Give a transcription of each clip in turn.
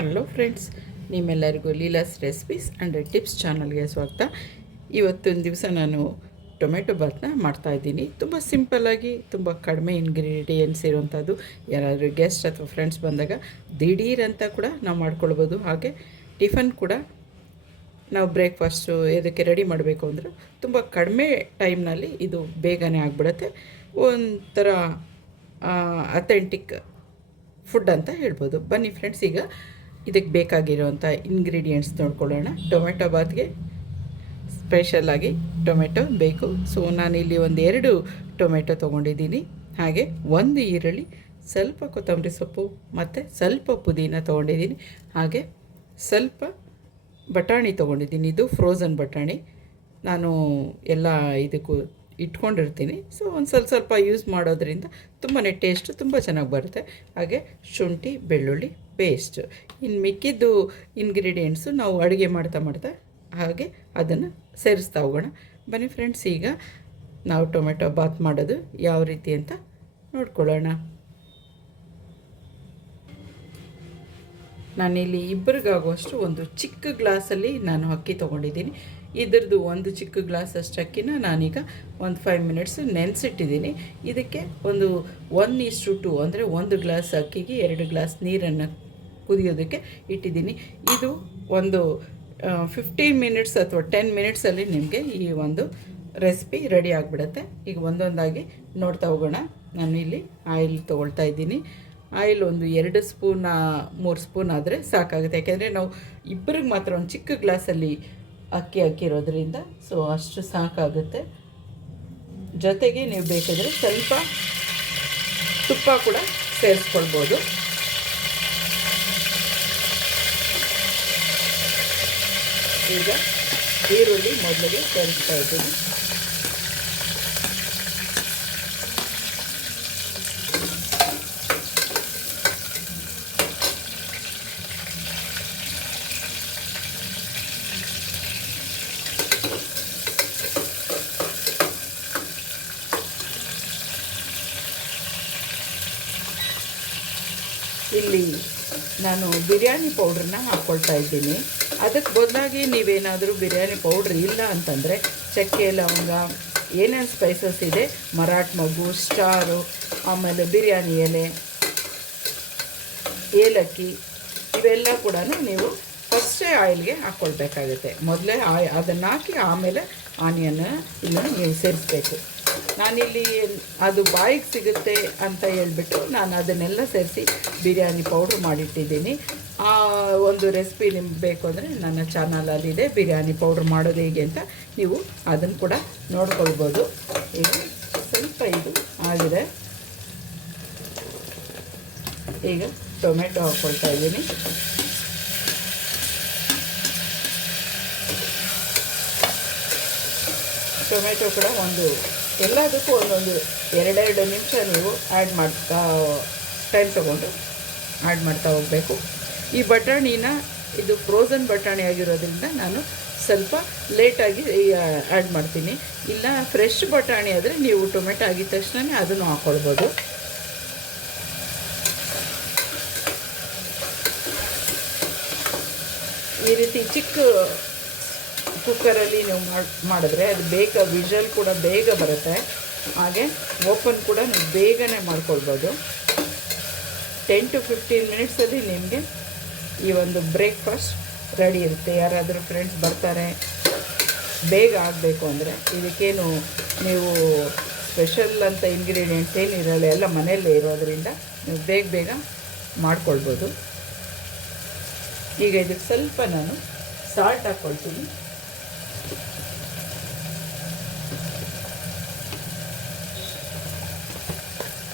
Hello friends, ನಿಮ್ಮೆಲ್ಲರಿಗೂ Leela's recipes and tips ಚಾನಲ್ಗೆ ಸ್ವಾಗತ. ಇವತ್ತೊಂದು ದಿವಸ ನಾನು ಟೊಮೆಟೊ ಬಾತ್ನ ಮಾಡ್ತಾಯಿದ್ದೀನಿ. ತುಂಬ ಸಿಂಪಲ್ಲಾಗಿ, ತುಂಬ ಕಡಿಮೆ ಇಂಗ್ರೀಡಿಯೆಂಟ್ಸ್ ಇರುವಂಥದ್ದು. ಯಾರಾದರೂ ಗೆಸ್ಟ್ ಅಥವಾ ಫ್ರೆಂಡ್ಸ್ ಬಂದಾಗ ದಿಢೀರಂತ ಕೂಡ ನಾವು ಮಾಡ್ಕೊಳ್ಬೋದು. ಹಾಗೆ ಟಿಫನ್ ಕೂಡ ನಾವು ಬ್ರೇಕ್ಫಾಸ್ಟು ಇದಕ್ಕೆ ರೆಡಿ ಮಾಡಬೇಕು ಅಂದರೆ ತುಂಬ ಕಡಿಮೆ ಟೈಮ್ನಲ್ಲಿ ಇದು ಬೇಗನೆ ಆಗಿಬಿಡುತ್ತೆ. ಒಂಥರ ಅಥೆಂಟಿಕ್ ಫುಡ್ ಅಂತ ಹೇಳ್ಬೋದು. ಬನ್ನಿ ಫ್ರೆಂಡ್ಸ್, ಈಗ ಇದಕ್ಕೆ ಬೇಕಾಗಿರುವಂಥ ಇಂಗ್ರೀಡಿಯೆಂಟ್ಸ್ ನೋಡ್ಕೊಳ್ಳೋಣ. ಟೊಮೆಟೊ ಬಾತ್ಗೆ ಸ್ಪೆಷಲಾಗಿ ಟೊಮೆಟೊ ಬೇಕು. ಸೊ ನಾನಿಲ್ಲಿ ಒಂದು 2 ಟೊಮೆಟೊ ತೊಗೊಂಡಿದ್ದೀನಿ. ಹಾಗೆ 1 ಈರುಳ್ಳಿ, ಸ್ವಲ್ಪ ಕೊತ್ತಂಬರಿ ಸೊಪ್ಪು ಮತ್ತು ಸ್ವಲ್ಪ ಪುದೀನ ತೊಗೊಂಡಿದ್ದೀನಿ. ಹಾಗೆ ಸ್ವಲ್ಪ ಬಟಾಣಿ ತೊಗೊಂಡಿದ್ದೀನಿ. ಇದು ಫ್ರೋಝನ್ ಬಟಾಣಿ. ನಾನು ಎಲ್ಲ ಇದಕ್ಕೂ ಇಟ್ಕೊಂಡಿರ್ತೀನಿ. ಸೊ ಒಂದು ಸ್ವಲ್ಪ ಯೂಸ್ ಮಾಡೋದ್ರಿಂದ ತುಂಬಾ ಟೇಸ್ಟು ತುಂಬ ಚೆನ್ನಾಗಿ ಬರುತ್ತೆ. ಹಾಗೆ ಶುಂಠಿ ಬೆಳ್ಳುಳ್ಳಿ ಪೇಸ್ಟ್. ಇನ್ನು ಮಿಕ್ಕಿದ್ದು ಇಂಗ್ರೀಡಿಯೆಂಟ್ಸು ನಾವು ಅಡುಗೆ ಮಾಡ್ತಾ ಹಾಗೆ ಅದನ್ನು ಸೇರಿಸ್ತಾ ಹೋಗೋಣ. ಬನ್ನಿ ಫ್ರೆಂಡ್ಸ್, ಈಗ ನಾವು ಟೊಮೆಟೊ ಬಾತ್ ಮಾಡೋದು ಯಾವ ರೀತಿ ಅಂತ ನೋಡ್ಕೊಳ್ಳೋಣ. ನಾನಿಲ್ಲಿ ಇಬ್ಬರಿಗಾಗುವಷ್ಟು ಒಂದು ಚಿಕ್ಕ ಗ್ಲಾಸಲ್ಲಿ ನಾನು ಅಕ್ಕಿ ತೊಗೊಂಡಿದ್ದೀನಿ. ಇದರದ್ದು ಒಂದು ಚಿಕ್ಕ ಗ್ಲಾಸ್ ಅಷ್ಟು ಅಕ್ಕಿನ ನಾನೀಗ ಒಂದು 5 ಮಿನಿಟ್ಸ್ ನೆನೆಸಿಟ್ಟಿದ್ದೀನಿ. ಇದಕ್ಕೆ ಒಂದು 1:2 ಅಂದರೆ 1 ಗ್ಲಾಸ್ ಅಕ್ಕಿಗೆ 2 ಗ್ಲಾಸ್ ನೀರನ್ನು ಕುದಿಯೋದಕ್ಕೆ ಇಟ್ಟಿದ್ದೀನಿ. ಇದು ಒಂದು 15 ಮಿನಿಟ್ಸ್ ಅಥವಾ 10 ಮಿನಿಟ್ಸಲ್ಲಿ ನಿಮಗೆ ಈ ಒಂದು ರೆಸಿಪಿ ರೆಡಿ ಆಗಿಬಿಡುತ್ತೆ. ಈಗ ಒಂದೊಂದಾಗಿ ನೋಡ್ತಾ ಹೋಗೋಣ. ನಾನು ಇಲ್ಲಿ ಆಯಿಲ್ ತೊಗೊಳ್ತಾ ಇದ್ದೀನಿ. ಆಯಿಲ್ ಒಂದು 2 ಸ್ಪೂನ್ 3 ಸ್ಪೂನ್ ಆದರೆ ಸಾಕಾಗುತ್ತೆ. ಯಾಕೆಂದರೆ ನಾವು ಇಬ್ಬರಿಗೆ ಮಾತ್ರ ಒಂದು ಚಿಕ್ಕ ಗ್ಲಾಸಲ್ಲಿ ಅಕ್ಕಿ ಹಾಕಿರೋದ್ರಿಂದ ಸೊ ಅಷ್ಟು ಸಾಕಾಗುತ್ತೆ. ಜೊತೆಗೆ ನೀವು ಬೇಕಾದರೆ ಸ್ವಲ್ಪ ತುಪ್ಪ ಕೂಡ ಸೇರಿಸ್ಕೊಳ್ಬೋದು. ಈಗ ಈರುಳ್ಳಿ ಮೊದಲಿಗೆ ಸೇರಿಸ್ತಾ ಇದ್ದೀನಿ. ಇಲ್ಲಿ ನಾನು ಬಿರಿಯಾನಿ ಪೌಡ್ರನ್ನ ಹಾಕ್ಕೊಳ್ತಾ ಇದ್ದೀನಿ. ಅದಕ್ಕೆ ಬದಲಾಗಿ ನೀವೇನಾದರೂ ಬಿರಿಯಾನಿ ಪೌಡ್ರ್ ಇಲ್ಲ ಅಂತಂದರೆ ಚಕ್ಕೆ ಲವಂಗ ಏನೇನು ಸ್ಪೈಸಸ್ ಇದೆ, ಮರಾಠ ಮೊಗ್ಗು, ಸ್ಟಾರು, ಆಮೇಲೆ ಬಿರಿಯಾನಿ ಎಲೆ, ಏಲಕ್ಕಿ ಇವೆಲ್ಲ ಕೂಡ ನೀವು ಫಸ್ಟೇ ಆಯಿಲ್ಗೆ ಹಾಕ್ಕೊಳ್ಬೇಕಾಗುತ್ತೆ. ಮೊದಲೇ ಅದನ್ನು ಹಾಕಿ ಆಮೇಲೆ ಆನಿಯನ್ನ ಇನ್ನು ನೀವು ಸೇರಿಸ್ಬೇಕು. ನಾನಿಲ್ಲಿ ಅದು ಬಾಯಿಗೆ ಸಿಗುತ್ತೆ ಅಂತ ಹೇಳ್ಬಿಟ್ಟು ನಾನು ಅದನ್ನೆಲ್ಲ ಸೇರಿಸಿ ಬಿರಿಯಾನಿ ಪೌಡ್ರ್ ಮಾಡಿಟ್ಟಿದ್ದೀನಿ. ಆ ಒಂದು ರೆಸಿಪಿ ನಿಮ್ಗೆ ಬೇಕು ಅಂದರೆ ನನ್ನ ಚಾನಲಲ್ಲಿದೆ, ಬಿರಿಯಾನಿ ಪೌಡ್ರ್ ಮಾಡೋದು ಹೇಗೆ ಅಂತ. ನೀವು ಅದನ್ನು ಕೂಡ ನೋಡ್ಕೊಳ್ಬೋದು. ಈಗ ಸ್ವಲ್ಪ ಇದು ಆಗಿದೆ. ಈಗ ಟೊಮೆಟೊ ಹಾಕ್ಕೊಳ್ತಾ ಇದ್ದೀನಿ. ಟೊಮೆಟೊ ಕೂಡ ಎಲ್ಲದಕ್ಕೂ ಒಂದೊಂದು 2 ನಿಮಿಷ ನೀವು ಟೈಮ್ ತೊಗೊಂಡು ಆ್ಯಡ್ ಮಾಡ್ತಾ ಹೋಗಬೇಕು. ಈ ಬಟಾಣಿನ ಇದು ಫ್ರೋಝನ್ ಬಟಾಣಿ ಆಗಿರೋದ್ರಿಂದ ನಾನು ಸ್ವಲ್ಪ ಲೇಟಾಗಿ ಆ್ಯಡ್ ಮಾಡ್ತೀನಿ. ಇಲ್ಲ ಫ್ರೆಶ್ ಬಟಾಣಿ ಆದರೆ ನೀವು ಟೊಮೆಟೊ ಆಗಿದ ತಕ್ಷಣ ಅದನ್ನು ಹಾಕ್ಕೊಳ್ಬೋದು. ಈ ರೀತಿ ಚಿಕ್ಕ ಕುಕ್ಕರಲ್ಲಿ ನೀವು ಮಾಡಿದ್ರೆ ಅದು ವಿಷಲ್ ಕೂಡ ಬೇಗ ಬರುತ್ತೆ. ಹಾಗೆ ಓಪನ್ ಕೂಡ ನೀವು ಬೇಗನೆ ಮಾಡ್ಕೊಳ್ಬೋದು. 10 to 15 ಮಿನಿಟ್ಸಲ್ಲಿ ನಿಮಗೆ ಈ ಒಂದು ಬ್ರೇಕ್ಫಾಸ್ಟ್ ರೆಡಿ ಇರುತ್ತೆ. ಯಾರಾದರೂ ಫ್ರೆಂಡ್ಸ್ ಬರ್ತಾರೆ, ಬೇಗ ಆಗಬೇಕು ಅಂದರೆ ಇದಕ್ಕೇನು ನೀವು ಸ್ಪೆಷಲ್ ಅಂತ ಇಂಗ್ರೀಡಿಯೆಂಟ್ಸ್ ಏನಿರಲ್ಲ, ಎಲ್ಲ ಮನೆಯಲ್ಲೇ ಇರೋದರಿಂದ ನೀವು ಬೇಗ ಮಾಡ್ಕೊಳ್ಬೋದು. ಈಗ ಇದಕ್ಕೆ ಸ್ವಲ್ಪ ನಾನು ಸಾಲ್ಟ್ ಹಾಕ್ಕೊಳ್ತೀನಿ.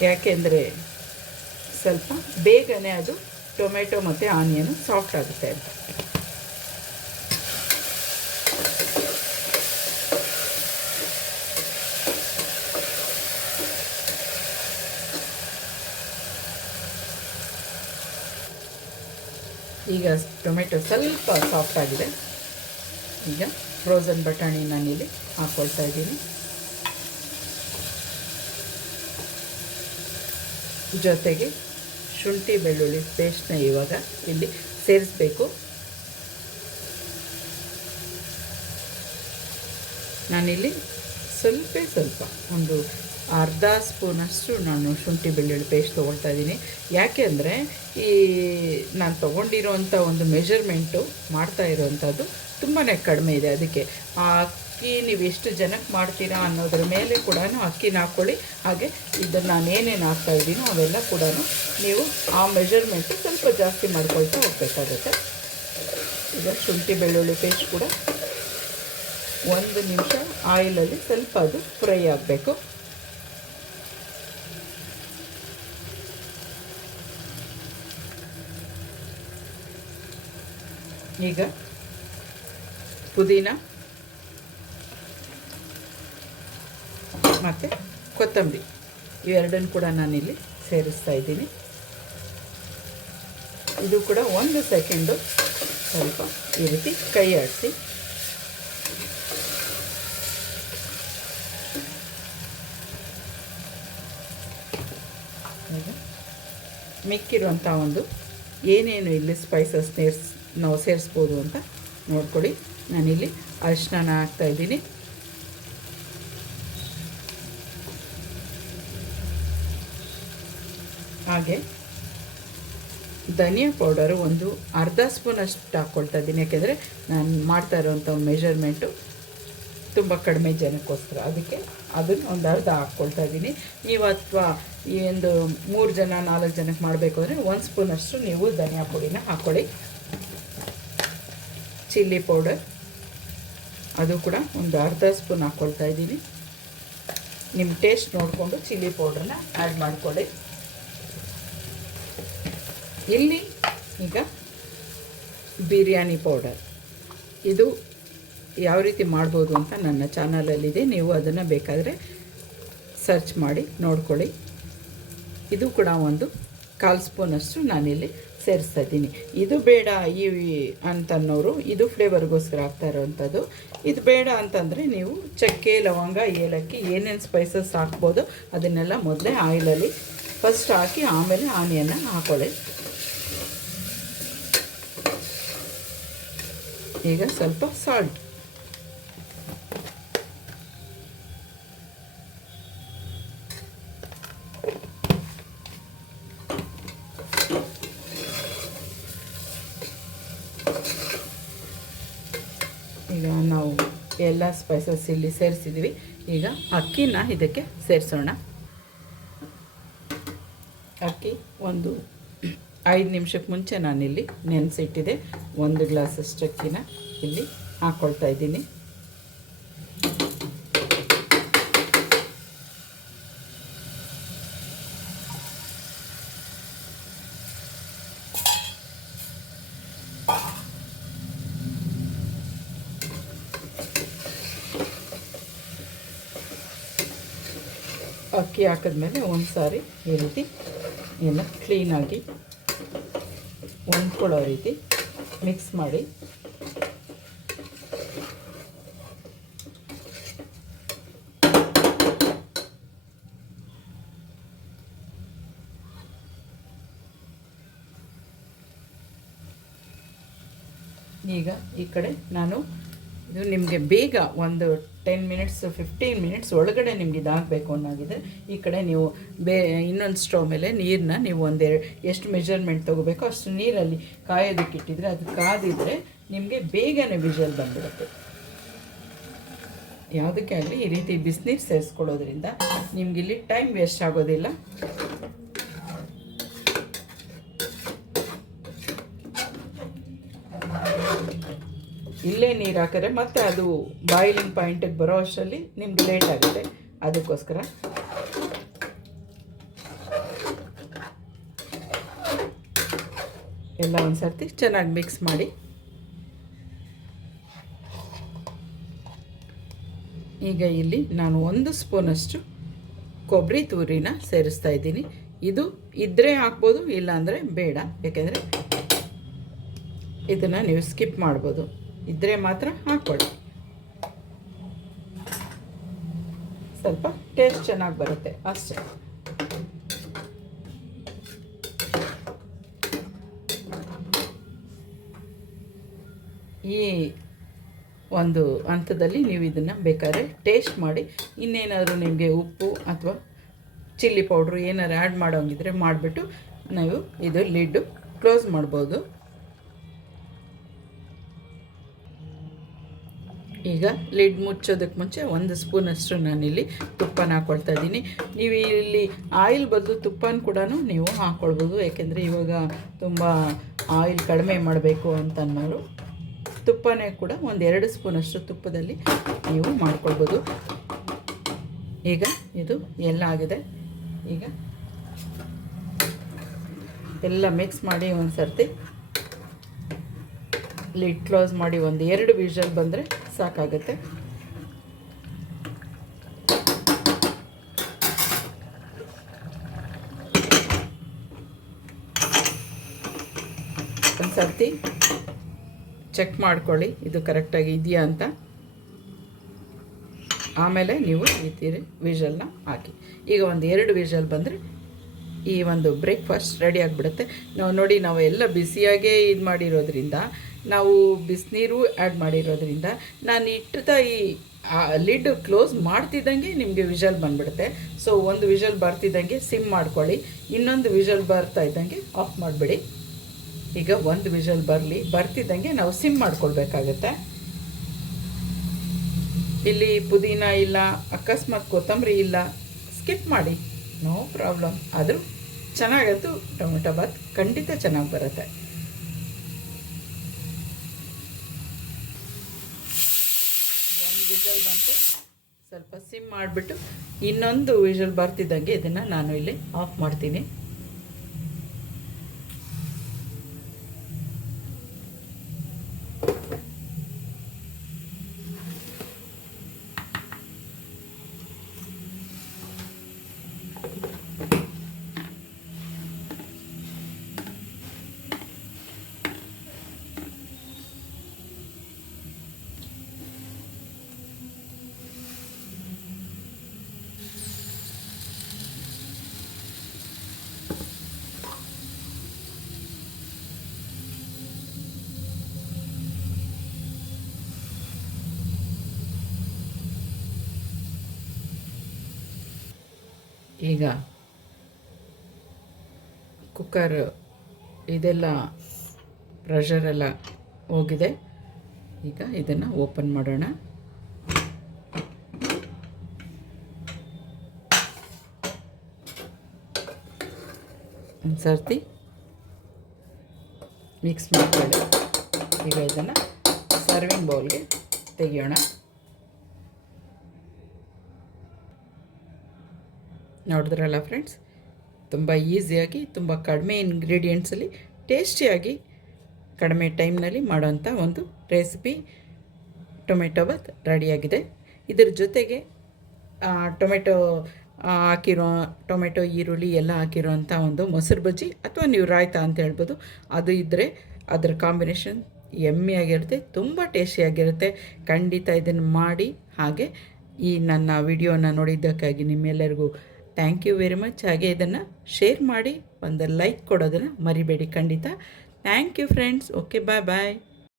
ಯಾಕೆಂದರೆ ಸ್ವಲ್ಪ ಬೇಗನೆ ಅದು ಟೊಮೆಟೊ ಮತ್ತು ಆನಿಯನು ಸಾಫ್ಟ್ ಆಗುತ್ತೆ ಅಂತ. ಈಗ ಟೊಮೆಟೊ ಸ್ವಲ್ಪ ಸಾಫ್ಟ್ ಆಗಿದೆ. ಈಗ ಫ್ರೋಝನ್ ಬಟಾಣಿ ನಾನಿಲ್ಲಿ ಹಾಕ್ಕೊಳ್ತಾ ಇದ್ದೀನಿ. ಜೊತೆಗೆ ಶುಂಠಿ ಬೆಳ್ಳುಳ್ಳಿ ಪೇಸ್ಟ್ನ ಇವಾಗ ಇಲ್ಲಿ ಸೇರಿಸ್ಬೇಕು. ನಾನಿಲ್ಲಿ ಸ್ವಲ್ಪ ಒಂದು ಅರ್ಧ ಸ್ಪೂನಷ್ಟು ನಾನು ಶುಂಠಿ ಬೆಳ್ಳುಳ್ಳಿ ಪೇಸ್ಟ್ ತೊಗೊಳ್ತಾ ಇದ್ದೀನಿ. ಯಾಕೆ ಅಂದರೆ ಈ ನಾನು ತೊಗೊಂಡಿರೋವಂಥ ಒಂದು ಮೆಷರ್ಮೆಂಟು ಮಾಡ್ತಾ ಇರೋವಂಥದ್ದು ತುಂಬಾ ಕಡಿಮೆ ಇದೆ. ಅದಕ್ಕೆ ಆ ಅಕ್ಕಿ ನೀವು ಎಷ್ಟು ಜನಕ್ಕೆ ಮಾಡ್ತೀರಾ ಅನ್ನೋದ್ರ ಮೇಲೆ ಕೂಡ ಅಕ್ಕಿನ ಹಾಕ್ಕೊಳ್ಳಿ. ಹಾಗೆ ಇದನ್ನು ನಾನು ಏನೇನು ಹಾಕ್ತಾಯಿದ್ದೀನೋ ಅವೆಲ್ಲ ಕೂಡ ನೀವು ಆ ಮೆಷರ್ಮೆಂಟು ಸ್ವಲ್ಪ ಜಾಸ್ತಿ ಮಾಡ್ಕೊಳ್ತಾ ಹೋಗಬೇಕಾಗುತ್ತೆ. ಈಗ ಶುಂಠಿ ಬೆಳ್ಳುಳ್ಳಿ ಪೇಸ್ಟ್ ಕೂಡ 1 ನಿಮಿಷ ಆಯಿಲಲ್ಲಿ ಸ್ವಲ್ಪ ಅದು ಫ್ರೈ ಆಗಬೇಕು. ಈಗ ಪುದೀನ ಮತ್ತು ಕೊತ್ತಂಬರಿ ಇವೆರಡನ್ನು ಕೂಡ ನಾನಿಲ್ಲಿ ಸೇರಿಸ್ತಾ ಇದ್ದೀನಿ. ಇದು ಕೂಡ 1 ಸೆಕೆಂಡು ಸ್ವಲ್ಪ ಈ ರೀತಿ ಕೈ ಆಡಿಸಿ ಮಿಕ್ಕಿರುವಂಥ ಒಂದು ಏನೇನು ಇಲ್ಲಿ ಸ್ಪೈಸಸ್ ನಾವು ಸೇರಿಸ್ಬೋದು ಅಂತ ನೋಡ್ಕೊಳ್ಳಿ. ನಾನಿಲ್ಲಿ ಅರಿಶಿನ ಹಾಕ್ತಾಯಿದ್ದೀನಿ. ಹಾಗೆ ಧನಿಯಾ ಪೌಡರು ಒಂದು ಅರ್ಧ ಸ್ಪೂನಷ್ಟು ಹಾಕ್ಕೊಳ್ತಾ ಇದ್ದೀನಿ. ಯಾಕೆಂದರೆ ನಾನು ಮಾಡ್ತಾ ಇರೋವಂಥ ಮೆಷರ್ಮೆಂಟು ತುಂಬ ಕಡಿಮೆ ಜನಕ್ಕೋಸ್ಕರ, ಅದಕ್ಕೆ ಅದನ್ನು ಒಂದು ಅರ್ಧ ಹಾಕ್ಕೊಳ್ತಾ ಇದ್ದೀನಿ. ನೀವು ಅಥವಾ ಈ ಒಂದು 3 ಜನ 4 ಜನಕ್ಕೆ ಮಾಡಬೇಕು ಅಂದರೆ 1 ಸ್ಪೂನಷ್ಟು ನೀವು ಧನಿಯಾ ಪುಡಿನ ಹಾಕ್ಕೊಳ್ಳಿ. ಚಿಲ್ಲಿ ಪೌಡರ್ ಅದು ಕೂಡ ಒಂದು ಅರ್ಧ ಸ್ಪೂನ್ ಹಾಕ್ಕೊಳ್ತಾ ಇದ್ದೀನಿ. ನಿಮ್ಮ ಟೇಸ್ಟ್ ನೋಡಿಕೊಂಡು ಚಿಲ್ಲಿ ಪೌಡ್ರನ್ನ ಆ್ಯಡ್ ಮಾಡಿಕೊಳ್ಳಿ. ಇಲ್ಲಿ ಈಗ ಬಿರಿಯಾನಿ ಪೌಡರ್ ಇದು ಯಾವ ರೀತಿ ಮಾಡ್ಬೋದು ಅಂತ ನನ್ನ ಚಾನಲಲ್ಲಿದೆ, ನೀವು ಅದನ್ನು ಬೇಕಾದರೆ ಸರ್ಚ್ ಮಾಡಿ ನೋಡ್ಕೊಳ್ಳಿ. ಇದು ಕೂಡ ಒಂದು 1/4 ಸ್ಪೂನಷ್ಟು ನಾನಿಲ್ಲಿ ಸೇರಿಸ್ತಾ ಇದ್ದೀನಿ. ಇದು ಬೇಡ ಈ ಅಂತನ್ನೋರು ಇದು ಫ್ಲೇವರ್ಗೋಸ್ಕರ ಹಾಕ್ತಾ ಇರೋವಂಥದ್ದು. ಇದು ಬೇಡ ಅಂತಂದರೆ ನೀವು ಚಕ್ಕೆ, ಲವಂಗ, ಏಲಕ್ಕಿ ಏನೇನು ಸ್ಪೈಸಸ್ ಹಾಕ್ಬೋದು ಅದನ್ನೆಲ್ಲ ಮೊದಲೇ ಆಯಿಲಲ್ಲಿ ಫಸ್ಟ್ ಹಾಕಿ ಆಮೇಲೆ ಆನಿಯನ್ನ ಹಾಕೊಳ್ಳಿ. ಈಗ ಸ್ವಲ್ಪ ಸಾಲ್ಟ್, ಈಗ ನಾವು ಎಲ್ಲ ಸ್ಪೈಸಸ್ ಇಲ್ಲಿ ಸೇರಿಸಿದ್ವಿ. ಈಗ ಅಕ್ಕಿನ ಇದಕ್ಕೆ ಸೇರಿಸೋಣ. ಅಕ್ಕಿ ಒಂದು 5 ನಿಮಿಷಕ್ಕೆ ಮುಂಚೆ ನಾನಿಲ್ಲಿ ನೆನೆಸಿಟ್ಟಿದ್ದೆ. 1 ಗ್ಲಾಸಷ್ಟು ಅಕ್ಕಿನ ಇಲ್ಲಿ ಹಾಕ್ಕೊಳ್ತಾ ಇದ್ದೀನಿ. ಅಕ್ಕಿ ಹಾಕಿದ್ಮೇಲೆ ಒಂದು ಸಾರಿ ಈ ರೀತಿ ಎಲ್ಲ ಕ್ಲೀನಾಗಿ ಹೊಂದ್ಕೊಳ್ಳೋ ರೀತಿ ಮಿಕ್ಸ್ ಮಾಡಿ ಈಗ ಈ ಕಡೆ ನಾನು ಇದು ನಿಮಗೆ ಬೇಗ ಒಂದು 10 ಮಿನಿಟ್ಸ್ 15 ಮಿನಿಟ್ಸ್ ಒಳಗಡೆ ನಿಮ್ಗೆ ಇದಾಗಬೇಕು ಅನ್ನೋಗಿದೆ. ಈ ಕಡೆ ನೀವು ಇನ್ನೊಂದು ಸ್ಟವ್ ಮೇಲೆ ನೀರನ್ನ ನೀವು ಎಷ್ಟು ಮೆಜರ್ಮೆಂಟ್ ತೊಗೋಬೇಕೋ ಅಷ್ಟು ನೀರಲ್ಲಿ ಕಾಯೋದಕ್ಕೆ ಇಟ್ಟಿದ್ರೆ ಅದು ಕಾದಿದ್ರೆ ನಿಮಗೆ ಬೇಗನೆ ವಿಷಲ್ ಬಂದ್ಬಿಡುತ್ತೆ. ಯಾವುದಕ್ಕೆ ಆಗಲಿ ಈ ರೀತಿ ಬಿಸಿನೀರು ಸೇರಿಸ್ಕೊಳ್ಳೋದ್ರಿಂದ ನಿಮಗಿಲ್ಲಿ ಟೈಮ್ ವೇಸ್ಟ್ ಆಗೋದಿಲ್ಲ. ಇಲ್ಲೇ ನೀರು ಹಾಕಿದ್ರೆ ಮತ್ತೆ ಅದು ಬಾಯ್ಲಿಂಗ್ ಪಾಯಿಂಟಿಗೆ ಬರೋ ಅಷ್ಟರಲ್ಲಿ ನಿಮ್ಗೆ ಲೇಟ್ ಆಗುತ್ತೆ. ಅದಕ್ಕೋಸ್ಕರ ಎಲ್ಲ ಒಂದು ಸರ್ತಿ ಚೆನ್ನಾಗಿ ಮಿಕ್ಸ್ ಮಾಡಿ. ಈಗ ಇಲ್ಲಿ ನಾನು 1 ಸ್ಪೂನಷ್ಟು ಕೊಬ್ಬರಿ ತುರಿನ ಸೇರಿಸ್ತಾ ಇದ್ದೀನಿ. ಇದು ಇದ್ದರೆ ಹಾಕ್ಬೋದು, ಇಲ್ಲಾಂದರೆ ಬೇಡ. ಯಾಕೆಂದರೆ ಇದನ್ನು ನೀವು ಸ್ಕಿಪ್ ಮಾಡ್ಬೋದು, ಇದ್ದರೆ ಮಾತ್ರ ಹಾಕ್ಕೊಳ್ಳಿ. ಸ್ವಲ್ಪ ಟೇಸ್ಟ್ ಚೆನ್ನಾಗಿ ಬರುತ್ತೆ ಅಷ್ಟೇ. ಈ ಒಂದು ಹಂತದಲ್ಲಿ ನೀವು ಇದನ್ನು ಬೇಕಾದ್ರೆ ಟೇಸ್ಟ್ ಮಾಡಿ, ಇನ್ನೇನಾದರೂ ನಿಮಗೆ ಉಪ್ಪು ಅಥವಾ ಚಿಲ್ಲಿ ಪೌಡ್ರು ಏನಾದ್ರು ಆ್ಯಡ್ ಮಾಡೋಂಗಿದ್ರೆ ಮಾಡಿಬಿಟ್ಟು ನಾವು ಇದು ಲಿಡ್ಡು ಕ್ಲೋಸ್ ಮಾಡ್ಬೋದು. ಈಗ ಲಿಡ್ ಮುಚ್ಚೋದಕ್ಕೆ ಮುಂಚೆ 1 ಸ್ಪೂನಷ್ಟು ನಾನಿಲ್ಲಿ ತುಪ್ಪನ ಹಾಕ್ಕೊಳ್ತಾ ಇದ್ದೀನಿ. ನೀವು ಇಲ್ಲಿ ಆಯಿಲ್ ಬದಲು ತುಪ್ಪನ ಕೂಡ ನೀವು ಹಾಕ್ಕೊಳ್ಬೋದು, ಏಕೆಂದರೆ ಇವಾಗ ತುಂಬ ಆಯಿಲ್ ಕಡಿಮೆ ಮಾಡಬೇಕು ಅಂತ ಅನ್ನೋರು ತುಪ್ಪನೇ ಕೂಡ 1-2 ಸ್ಪೂನಷ್ಟು ತುಪ್ಪದಲ್ಲಿ ನೀವು ಮಾಡ್ಕೊಳ್ಬೋದು. ಈಗ ಇದು ಎಲ್ಲ ಆಗಿದೆ. ಈಗ ಎಲ್ಲ ಮಿಕ್ಸ್ ಮಾಡಿ ಒಂದು ಸರ್ತಿ ಲಿಡ್ ಕ್ಲೋಸ್ ಮಾಡಿ 1-2 ವಿಷಲ್ ಬಂದರೆ ಸಾಕಾಗುತ್ತೆ. ಒಂದು ಸರ್ತಿ ಚೆಕ್ ಮಾಡ್ಕೊಳ್ಳಿ ಇದು ಕರೆಕ್ಟಾಗಿ ಇದೆಯಾ ಅಂತ. ಆಮೇಲೆ ನೀವು ಈ ತೀರಿ ವಿಷಲ್ನ ಹಾಕಿ. ಈಗ 1-2 ವಿಷಲ್ ಬಂದರೆ ಈ ಒಂದು ಬ್ರೇಕ್ಫಾಸ್ಟ್ ರೆಡಿ ಆಗಿಬಿಡುತ್ತೆ. ನೋಡಿ, ನಾವು ಎಲ್ಲ ಬಿಸಿಯಾಗೇ ಇದು ಮಾಡಿರೋದ್ರಿಂದ, ನಾವು ಬಿಸಿನೀರು ಆ್ಯಡ್ ಮಾಡಿರೋದ್ರಿಂದ ನಾನು ಇಟ್ಟದ ಈ ಲಿಡ್ ಕ್ಲೋಸ್ ಮಾಡ್ತಿದ್ದಂಗೆ ನಿಮಗೆ ವಿಷಲ್ ಬಂದುಬಿಡುತ್ತೆ. ಸೊ 1 ವಿಷಲ್ ಬರ್ತಿದ್ದಂಗೆ ಸಿಮ್ ಮಾಡ್ಕೊಳ್ಳಿ, ಇನ್ನೊಂದು ವಿಷಲ್ ಬರ್ತಾ ಇದ್ದಂಗೆ ಆಫ್ ಮಾಡಿಬಿಡಿ. ಈಗ 1 ವಿಷಲ್ ಬರ್ತಿದ್ದಂಗೆ ನಾವು ಸಿಮ್ ಮಾಡ್ಕೊಳ್ಬೇಕಾಗತ್ತೆ. ಇಲ್ಲಿ ಪುದೀನ ಇಲ್ಲ, ಅಕಸ್ಮಾತ್ ಕೊತ್ತಂಬರಿ ಇಲ್ಲ, ಸ್ಕಿಪ್ ಮಾಡಿ, ನೋ ಪ್ರಾಬ್ಲಮ್. ಆದರೂ ಚೆನ್ನಾಗಂತೂ ಟೊಮೆಟೊ ಬಾತ್ ಖಂಡಿತ ಚೆನ್ನಾಗಿ ಬರುತ್ತೆ. ವಿಷಲ್ ಬಂತು, ಸ್ವಲ್ಪ ಸಿಮ್ ಮಾಡಿಬಿಟ್ಟು ಇನ್ನೊಂದು ವಿಷಲ್ ಬರ್ತಿದ್ದಂಗೆ ಇದನ್ನು ನಾನು ಇಲ್ಲಿ ಆಫ್ ಮಾಡ್ತೀನಿ. ಈಗ ಕುಕ್ಕರ್ ಇದೆಲ್ಲ ಪ್ರೆಷರೆಲ್ಲ ಹೋಗಿದೆ. ಈಗ ಇದನ್ನು ಓಪನ್ ಮಾಡೋಣ. ಒಂದು ಸರ್ತಿ ಮಿಕ್ಸ್ ಮಾಡ್ಕೊಳ್ಳಿ. ಈಗ ಇದನ್ನು ಸರ್ವಿಂಗ್ ಬೌಲ್ಗೆ ತೆಗೆಯೋಣ. ನೋಡಿದ್ರಲ್ಲ ಫ್ರೆಂಡ್ಸ್, ತುಂಬ ಈಸಿಯಾಗಿ, ತುಂಬ ಕಡಿಮೆ ಇಂಗ್ರೀಡಿಯೆಂಟ್ಸಲ್ಲಿ ಟೇಸ್ಟಿಯಾಗಿ ಕಡಿಮೆ ಟೈಮ್ನಲ್ಲಿ ಮಾಡೋಂಥ ಒಂದು ರೆಸಿಪಿ ಟೊಮೆಟೊ ಬಾತ್ ರೆಡಿಯಾಗಿದೆ. ಇದರ ಜೊತೆಗೆ ಟೊಮೆಟೊ ಈರುಳ್ಳಿ ಎಲ್ಲ ಹಾಕಿರೋಂಥ ಒಂದು ಮೊಸರು ಬಜ್ಜಿ ಅಥವಾ ನೀವು ರಾಯ್ತಾ ಅಂತ ಹೇಳ್ಬೋದು, ಅದು ಇದ್ದರೆ ಅದರ ಕಾಂಬಿನೇಷನ್ ಯಮ್ಮಿಯಾಗಿರುತ್ತೆ, ತುಂಬ ಟೇಸ್ಟಿಯಾಗಿರುತ್ತೆ. ಖಂಡಿತ ಇದನ್ನು ಮಾಡಿ. ಹಾಗೆ ಈ ನನ್ನ ವಿಡಿಯೋನ ನೋಡಿದ್ದಕ್ಕಾಗಿ ನಿಮ್ಮೆಲ್ಲರಿಗೂ ಥ್ಯಾಂಕ್ ಯು ವೆರಿ ಮಚ್. ಹಾಗೆ ಇದನ್ನು ಶೇರ್ ಮಾಡಿ, ಒಂದು ಲೈಕ್ ಕೊಡೋದನ್ನು ಮರಿಬೇಡಿ ಖಂಡಿತ. Thank you friends. Okay, bye bye.